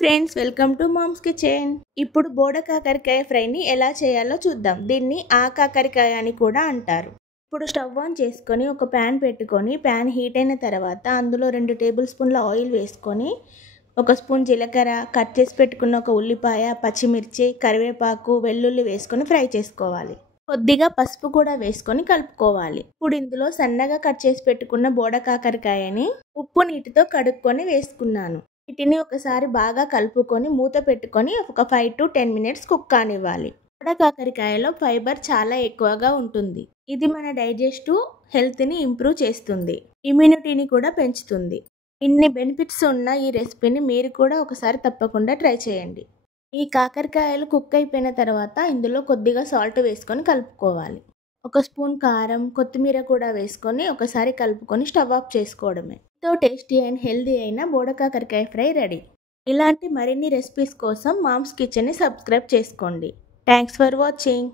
Friends, welcome to mom's kitchen. ఇప్పుడు బోడ కాకరకాయ ఫ్రైని ఎలా చేయాలో చూద్దాం. దీన్ని ఆ కాకరకాయ అని కూడా అంటారు. ఇప్పుడు స్టవ్ ఆన్ చేసుకొని ఒక ప్యాన్ పెట్టుకొని ప్యాన్ హీట్ అయిన తర్వాత అందులో 2 టేబుల్ స్పూన్ల ఆయిల్ వేసుకొని 1 స్పూన్ జీలకర్ర, కట్ చేసి పెట్టుకున్న ఒక ఉల్లిపాయ, పచ్చిమిర్చి, కరివేపాకు, వెల్లుల్లి వేసుకొని ఫ్రై చేసుకోవాలి. కొద్దిగా పసుపు కూడా వేసుకొని కలుపుకోవాలి. ఇప్పుడు ఇందులో సన్నగా కట్ చేసి పెట్టుకున్న బోడ కాకరకాయని ఉప్పు నీటితో కడుక్కొని వేసుకున్నాను. వీటిని ఒకసారి బాగా కలుపుకొని మూత పెట్టుకొని ఒక 5 to 10 మినిట్స్ కుక్ కానివ్వాలి. బోడ కాకరకాయలో ఫైబర్ చాలా ఎక్కువగా ఉంటుంది. ఇది మన డైజెస్టివ్ హెల్త్ని ఇంప్రూవ్ చేస్తుంది, ఇమ్యూనిటీని కూడా పెంచుతుంది. ఇన్ని బెనిఫిట్స్ ఉన్న ఈ రెసిపీని మీరు కూడా ఒకసారి తప్పకుండా ట్రై చేయండి. ఈ కాకరకాయలు కుక్ అయిపోయిన తర్వాత ఇందులో కొద్దిగా సాల్ట్ వేసుకొని కలుపుకోవాలి. 1 స్పూన్ కారం, కొత్తిమీర కూడా వేసుకొని ఒకసారి కలుపుకొని స్టవ్ ఆఫ్ చేసుకోవడమే. ఎంతో టేస్టీ అండ్ హెల్దీ అయిన బోడ కాకరకాయ ఫ్రై రెడీ. ఇలాంటి మరిన్ని రెసిపీస్ కోసం మామ్స్ కిచెన్ని సబ్స్క్రైబ్ చేసుకోండి. Thanks for watching.